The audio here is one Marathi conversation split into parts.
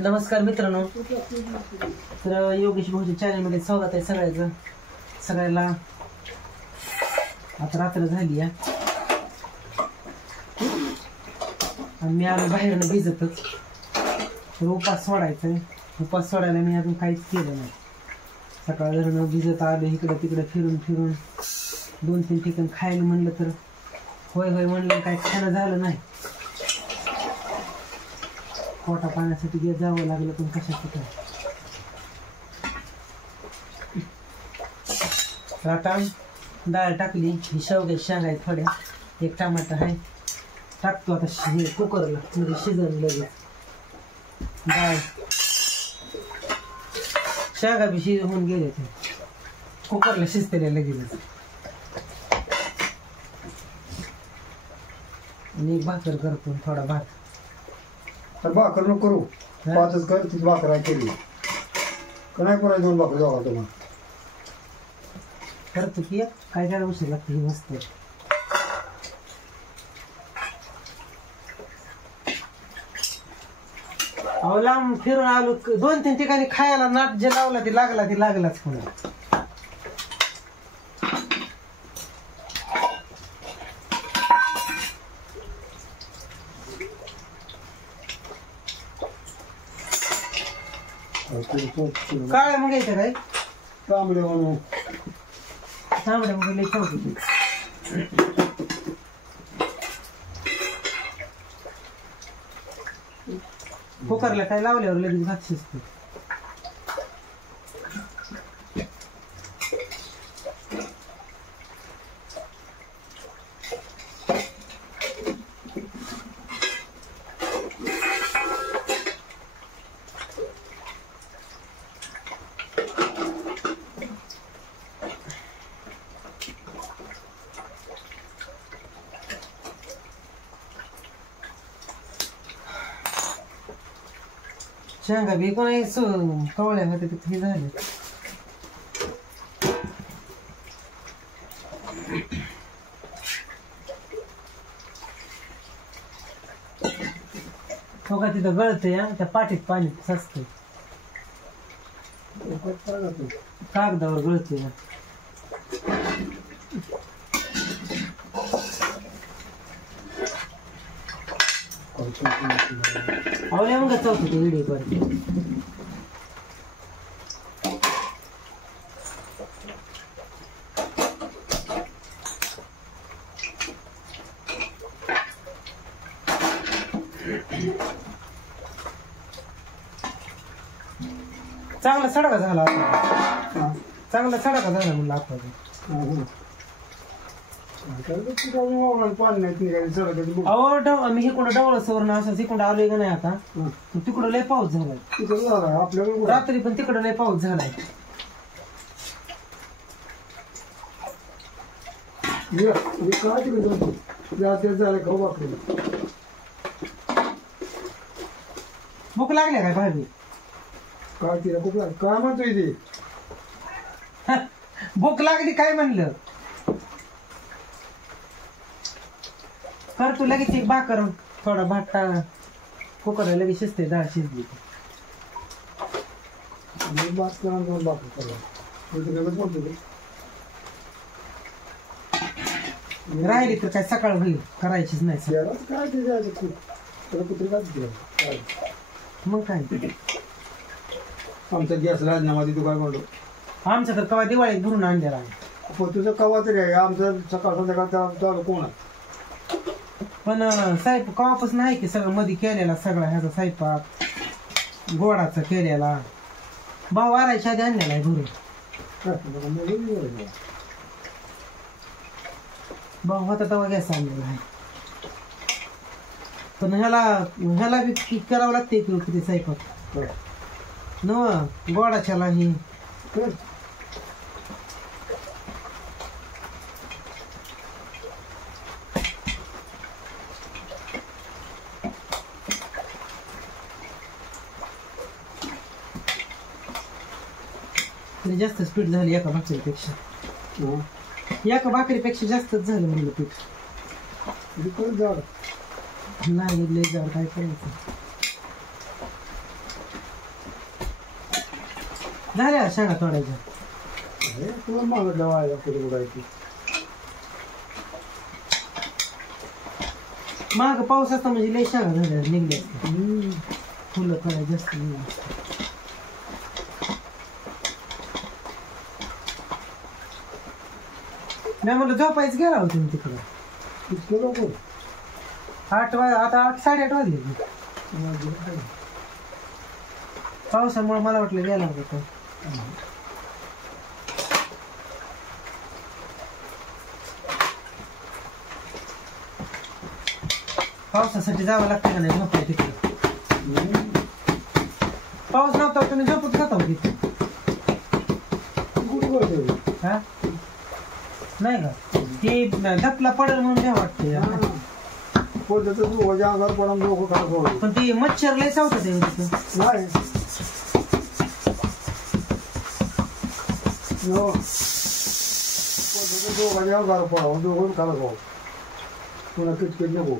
नमस्कार मित्रांनो, तर योगेश भाऊच्या चॅनलमध्ये स्वागत आहे सगळ्याचं. सगळ्याला आता रात्र झाली आहे आणि मी आलो बाहेरनं भिजतच. तर उपास सोडायचा आहे. उपास सोडायला मी अजून काहीच केलं नाही. सकाळ धरणं भिजत आलं, इकडं तिकडं फिरून फिरून 2-3 ठिकाण खायला म्हणलं तर होय होय म्हणलं, काय खाणं झालं नाही. पोटा पाण्यासाठी जावं लागलं, पण कशाचं काय. आता डाळ टाकली, ही शेवग्याच्या शेंगा आहेत थोड्या, एक टमाटर आहे, टाकतो आता कुकरला, म्हणजे शिजन लगेच. डाळ शेंगा बी शिजवून गेले, ते कुकरला शिजतेले लगेच. आणि एक भाकर करतो, थोडा भात. तर भाकर नको करू, 5च कर. तीच भाकर आहे केली का नाही करायची? 2 भाकर जाऊ तुम्हाला करतो की काय काय उशीर लागते ही मस्त. अहो लांब फिरून आलो, 2-3 ठिकाणी खायला नाट जे लावला ते लागलाच पुन्हा. काय मग येतं काय तांबडे म्हणून तांबड्या मग लई खाऊ. कुकरला काय लावल्यावर लगेच भात शिजतो. शेंगा बी कोणी कवळ्या होते ते झाले. तो का तिथं गळतंय, त्या पाठीत पाणी साचतंय, कागदावर गळतंय ना. आवल्या मग चौथं ते व्हिडिओ करते. चांगला सडका झाला आता, चांगला सडका झाला म्हणलं आता. अहो मी इकडं डवळसवरून असं इकडं आलोय का नाही आता, तिकडं लय पाऊस झालाय आपल्याला रात्री, पण तिकडं लय पाऊस झालाय. भूक लागल्या काय भाभी? काय तिला भूक लागली काय म्हणतोय ते? भूक लागली काय म्हणलं? करतो लगेच एक भाकर, थोडा भात कुकरला लगेच शिजते. डाळ शिजली राहिली तर काय सकाळ होईल, करायचीच नाही. मग काय आमचा गॅस राजनामाधी तू काय म्हणतो? आमच्या तर कवा दिवाळीत भरून आणलेला आहे. तुझं कवा तरी आहे, आमचं सकाळ संध्याकाळ चालू कोण आहे? पण स्वयंपाक कवापासून आहे की सगळं मध्ये केलेला, सगळा ह्याचा स्वयंपाक गोडाचा केलेला. भाऊ आरायच्या आधी आणलेला आहे भरून. भाऊ होता तेव्हा गॅस आणलेला आहे. पण ह्याला बी करावं लागते किती स्वयंपाक न गोडाच्याला ही. जास्त स्पीड झाली एका भाकरीपेक्षा. एका भाकरीपेक्षा जास्तच झालं म्हणलं पीठ. नाही लय जाड काय करायचं. झाल्या शेंगा तोडायच्या. तुला मागितलं व्हायला कुठे उडायची. माग पाऊस असता म्हणजे लय शेंगा झाल्या निघल्या. फुलं करायला जास्त निघल्या. मी म्हणलं झोपायच गेला होतो मी तिकडं. गेलो कोण 8 आता 8 8:30 वाजले. पावसामुळे मला वाटलं गेला होता. पावसासाठी जावं लागतं का नाही झोपाय तिकडे. पाऊस नव्हता तुम्ही झोपत खाता होती. हा नाही का ती धपला पडेल म्हणून काय वाटते. पण ती मच्छर लय चावतात नाही किटकिट नको.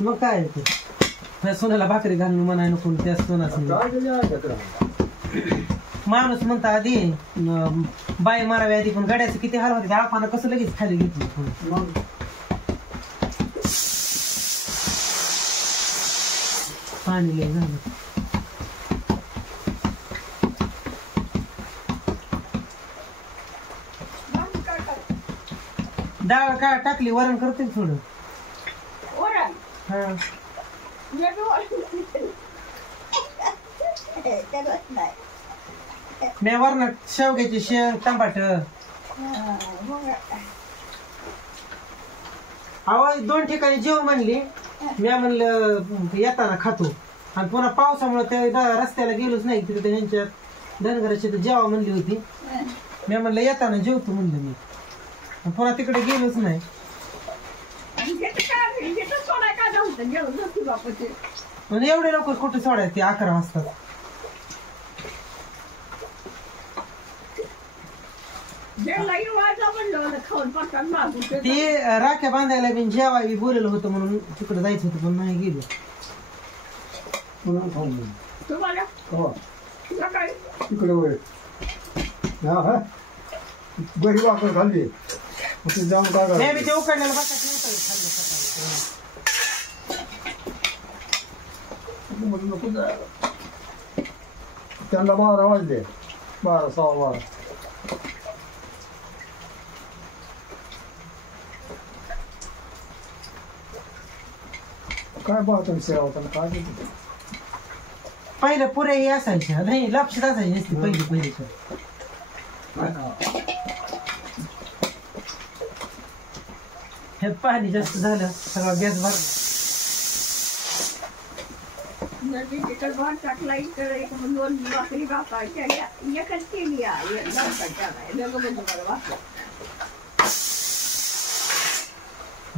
मग काय ते त्या सोन्याला भाकरी घालून म्हणाय नको त्या सोनाच माणूस म्हणता आधी बाई मारावी आधी पण गाड्याचं किती हाल होते. आपण कसं लगेच खाली घेतलं. पाणी लय झालं. डाळ काय टाकली वरण करते थोडं. हा मी वरणात शेवग्याची शेंग टमाट. आवाज 2 ठिकाणी जेव म्हणली. मी म्हणलं येताना खातो आणि पुन्हा पावसामुळे त्या रस्त्याला गेलोच नाही. तिथे ह्यांच्या धनगराची जेवा म्हणली होती. मी म्हणलं येताना जेवतो म्हणलं मी. पुन्हा तिकडे गेलोच नाही. म्हणजे एवढे लोक कुठे सोडायचे 11 वाजता. ते राख्या बांधायला बिन जेवाय बोललेलं होतं म्हणून तिकडे जायचं होतं पण नाही गेलो. तिकडे बरी वाकर खाल्ली जाऊन काय ते उकडलेलं नको त्यांना 12 वाजले 12 सव्वा 12. काय पाहतो सेवा होताना काय पहिलं पुरे असायच्या नाही लक्षात असायची नसते पहिली. हे पाणी जास्त झालं सगळं गॅस भरला.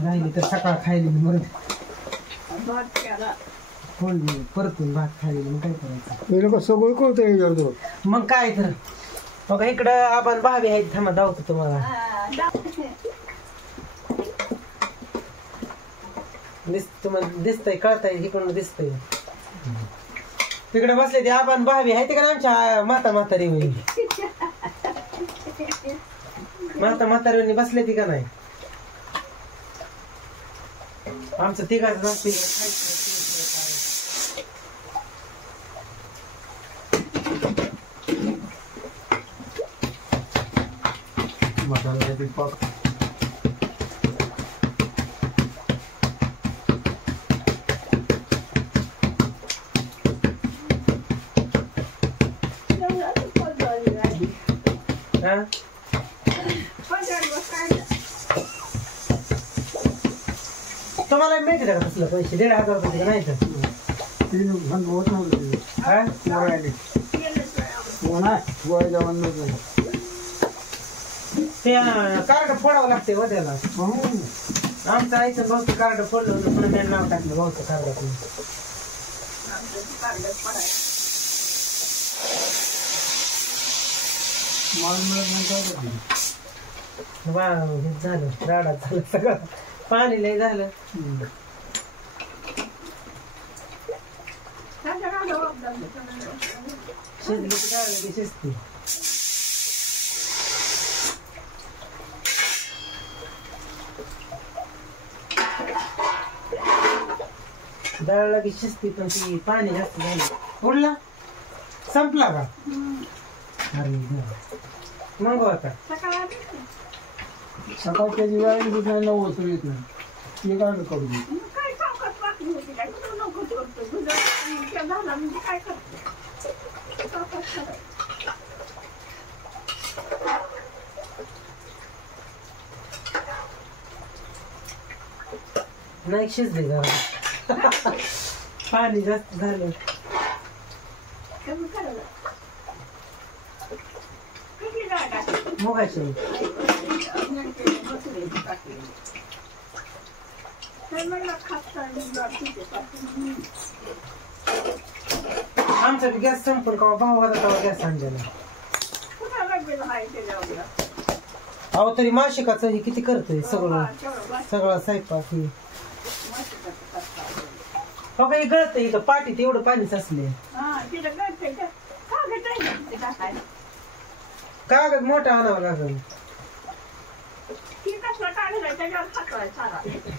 राहिली तर सकाळ खायली मरत परतून भात खायला. मग काय करायचं सगळं कळतं. मग काय तर बघा इकडं आपण भाभी आहेत. थांबा दावतो तुम्हाला. तुम्हाला दिसतंय कळतंय इकडून दिसतंय. तिकडे बसले ते आपण भाभी आहे तिकडे आमच्या म्हातारी म्हातारीवणी बसले ती का नाही. आमचं तिघाच नसते. तुम्हाला मिळते का तसलं पैसे 1,500 रुपये नाही तर 3 होत नव्हते. ते कार्ड फोडावं लागते वड्याला. आमचं आईचं भाऊचं कार्ड फोडलं होतं पुन्हा त्याने नाव टाकलं भाऊचं कार्ड. झालं राडात झालं सगळं पाणी लय झालं. शिजली की डाळ लगेच शिजते. डाळ लगेच शिजते पण ती पाणी जास्त झालं. उडला संपला का? अरे मग आता सकाळच्या वेळेला दुसऱ्या 9 वाजता येत नाही. ते काय करू दे. नाही शिजले जरा पाणी जास्त झालं. मुगाची आमचा गॅस संपून का भाव होता तेव्हा गॅस आणलेला. अहो तरी मासिकाचं हे किती करतोय सगळं सगळं स्वयंपाक हे. हो काही गळतंय इथं पाटीत एवढं पाणीच असले. कागद मोठा आणावं लागेल.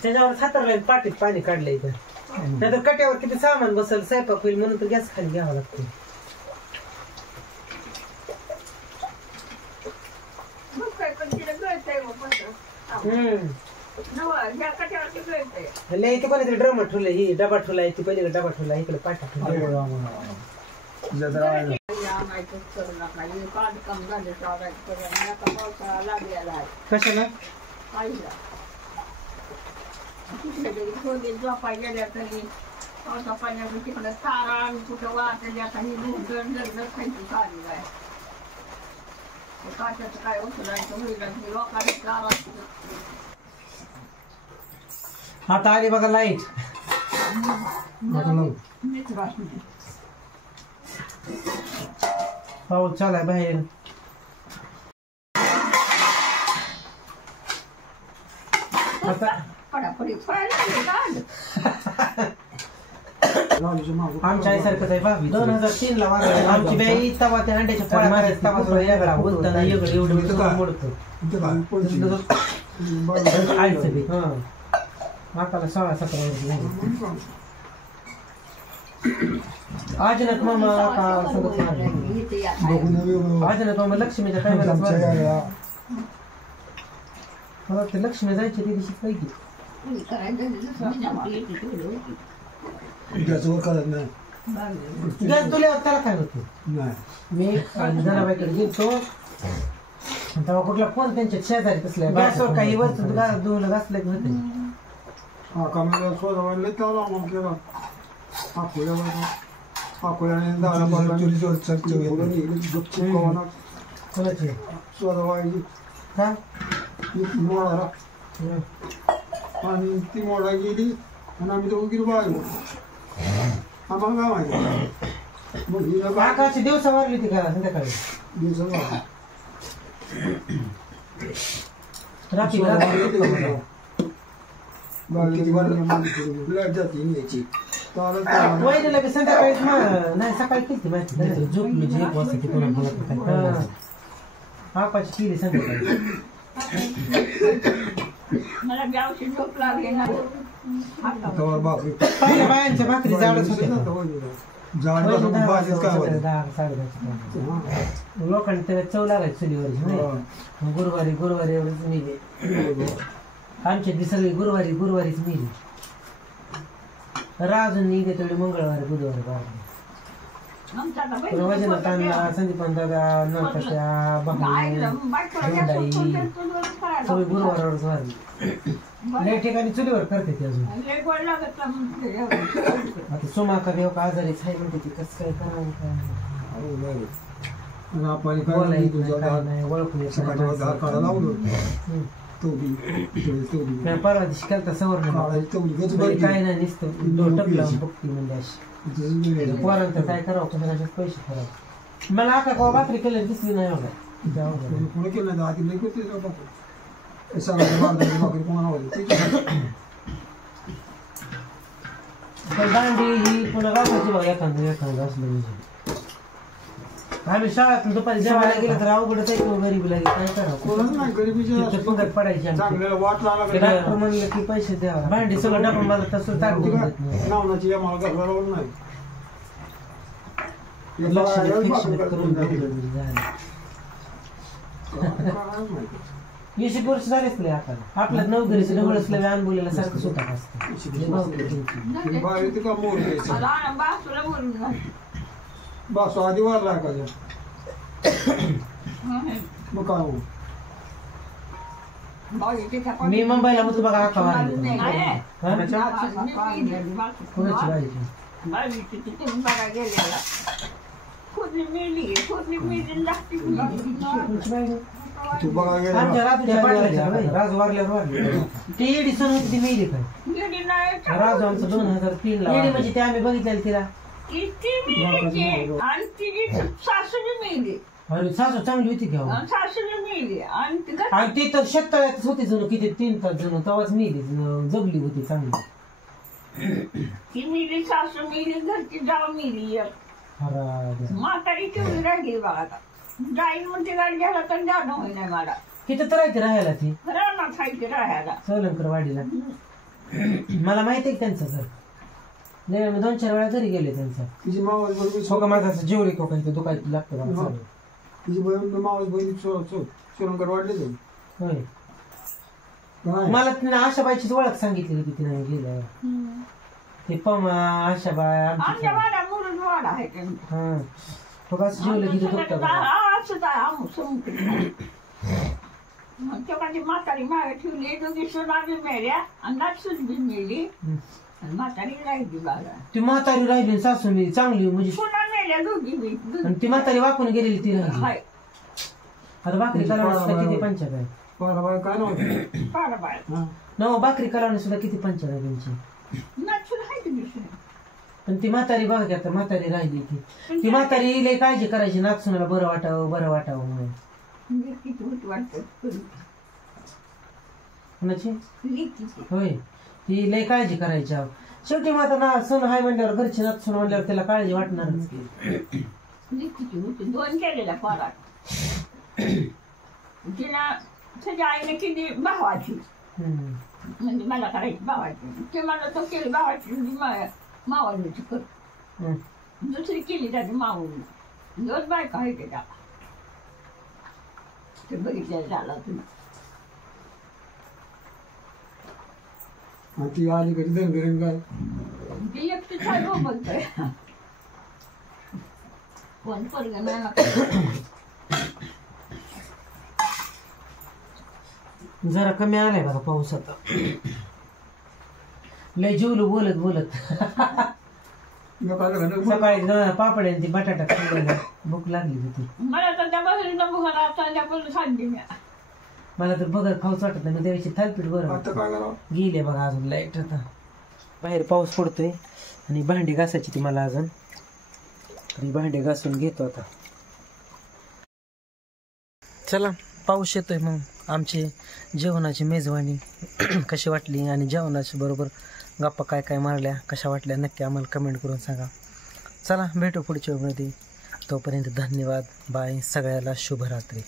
त्याच्यावर हातरला पाटीत पाणी काढलं इथं. नाहीतर कट्यावर किती सामान बसल स्वयंपाक होईल म्हणून तर गॅस खाली घ्यावा लागतो. लय इथे कोणीतरी ड्रम ठेवलं ही डबा ठेवला इथे पलीकडे डबा ठेवला इकडे पाटा ठेवला. कशाला गेल्या तरी पावसा पाण्यात तिकडे तारा कुठं वाटल्या काही खायची चालू आहे. काय आता आली बघा लाईट. पाऊस चालाय बाहेर. आमच्या आईसारखंच आहे बाबी. 2003 ला वाजले आमची बाई तवा त्या अंड्याच्या पोळ्या करायचं तवा सुद्धा वेगळा बोलताना वेगळं एवढं मोडतं आईचं बी. माताला 16-17 वर्ष झाली. आजनाथ मामा आजनाथ मामा लक्ष्मीच्या टायमाला ते लक्ष्मी जायची ते दिवशी पाहिजे. गॅसवर करत नाही. गॅस तुला त्याला काय होतं नाही. मी जनाबाईकडे गेलतो तेव्हा कुठला फोन त्यांच्या शेजारी कसल्या गॅसवर काही वस्तू धुवलं घासलं की होते. हा कमी स्वतः त्याला मग केला आकोल्याने कोणाची स्वतः वाहिली का मोडाला आणि ती मोडा गेली आणि आम्ही दोघं गेलो बाहेर. आम्हाला काय माहिती मग हिला आकाशची दिवसा वारली ती का संध्याकाळी दिवसाला रात्री लाईट जाते न्यायची वहिनीला बी संध्याकाळीच नाही सकाळी किती माहिती झोपली जी 1 वाजता ती कोणा आपाची केली संध्याकाळी. मला गावची झोप लागली ना. भाकरी पहिल्या बायांच्या भाकरी जाडच होते. लोकांनी त्याला चव लागायची चुलीवरची. गुरुवारी एवढंच मिले. आमच्या बी सगळी गुरुवारीच मिली. राजून इथे तेवढे मंगळवारी बुधवारी बाहेर वजन तांदळा संदीपान दादा नवताच्या भाकरी सगळी गुरुवारवरच वारली. लय ठिकाणी चुलीवर करते ती अजून. आता सुमाका देव का आजारीच आहे म्हणते ती कसं काय करावं काय ओळखून परवा दिवशी केलता सवर्ण काय नाही नुसतं टपलं बघती म्हणजे अशी पोरांचं काय करावं कसं पैसे करावं. मला आता कवा भाकरी केली दिसली नाही एवढं पुढे केलं ना आधी भाकरी कोणाला पण दांडी ही पुन्हा गावाची बघा एखादं असलं म्हणजे आम्ही शाळेतून दुपारी जेवायला गेलं तर अवघडच आहे किंवा गरीबीला काय करावं कोणाच नाही गरिबीचे पंगत पडायची आमची. चांगल्याला वाट लागला डॉक्टर म्हणलं की पैसे द्यावा भांडी सगळं डबा मला तसं टाकून देत नाही. नावनाची आम्हाला घरला नाही लक्षात फिक्शन करून ठेवलं झालं. 20 वर्ष झालेच नाही आता आपल्या नवघरीचं ढवळसलं व्यान बोलायला सारखं स्वतः असतं बाहेर का मोर घ्यायचं लहान बासूला बोलून घाल. बस आधी वारला का मग काय हो बाई तिथे मी मुंबईला होतो बघा आता नाही. कोणाची बाई बाई तिथे तुम्ही बघा गेलेला खोदली मेली लागते तू बघा आमच्या गेला राजूच्या पाटलाच्या बाई. राजू वारल्यावर वारली ती एडी सण होती ती मेली काय गेली नाही राजू आमचं 2003 ला म्हणजे ते आम्ही बघितलेलं तिला ती मेलीची आणि तिची सासूने मेली अरे सासू चांगली होती की अहो. सासूने मेली आणि ती घरी आणि ती तर शेततळ्यातच होती जणू किती 3 तास जणू तेव्हाच मेली जगली होती चांगली ती मेली सासू मेली घरची जाव मेली एक. अरे म्हातारी तेवढी राहिली बघा आता जाईल म्हणते गाडी घ्यायला तर जाणं होईना मला किती तर राहते राहायला ती रानात खायची राहायला सोलंकर वाडीला मला माहिती आहे की त्यांचं घर नाही मी 2-4 वेळा घरी गेले त्यांचा तिची मावस बरोबर हो का माझा असं जेवढी का काही दुकान लागतं मला चालू. तिची मावस बहिणी सोलंकर वाढले जाईल होय काय मला तिने आशाबाईचीच ओळख सांगितली होती तिने गेल्यावर ते आशाबाई आमची आमच्या वाडा मुरुड वाडा आहे त्यांचा हा तो कसं जेवलं की दुखतं तेव्हा म्हातारी मागे ठेवली दोघी सोनाबी मेल्या आणि नाचून बी मेली आणि म्हातारी राहिली बागा ती म्हातारी राहिली सासू मी चांगली म्हणजे सोना मेल्या दोघी बी आणि ती म्हातारी वाकून गेलेली ती राहिली हाय आता भाकरी करावं सुद्धा किती पंचायत आहे बाय काय नव्हतं पाडा बाळ न भाकरी करावं सुद्धा किती पंचायत आहे त्यांची नाचून आहे की दुसरी पण ती म्हातारी बघा की आता म्हातारी राहिली ती म्हातारी लय काळजी करायची नागसुनाला बरं वाटावं म्हणून किती होत वाटत कोणाची लिखीची होय ती लय काळजी करायची अहो. शेवटी मग आता ना सून हाय म्हणल्यावर घरची नागसून म्हणल्यावर त्याला काळजी वाटणारच की. लिखीची होती 2 केलेल्या पोरात तिला त्याच्या आईने केली भावाची म्हणजे मला करायची भावाची ते मला तो केली भावाची मावळीची कर दुसरी केली त्याची मावळी 2 बायका आहे त्याच्या ते बघितलं झालं तुम्ही आणि ती आली कधी दंगेन काय ती एकटी काय बोलतोय कोण पोरग नाही जरा कमी आलाय बघा पाऊस आता लय जेवलो बोलत सकाळी पापड्या ती बटाटा खाल्लेला भूक लागली होती मला तर त्या बहिणीला बघायला त्याच्याकडून सांगते मी मला तर बघत खाऊच वाटत नाही त्यावेळी थालपीठ बरं आता काय करावं गेले बघा अजून लाईट आता बाहेर पाऊस पडतोय आणि भांडी घासायची ती मला अजून आणि भांडी घासून घेतो आता चला पाऊस येतोय मग आमची जेवणाची मेजवानी कशी वाटली आणि जेवणाची बरोबर गप्पा काय काय मारल्या कशा वाटल्या नक्की आम्हाला कमेंट करून सांगा चला भेटू पुढच्या वेळेमध्ये तोपर्यंत धन्यवाद बाय सगळ्याला शुभरात्री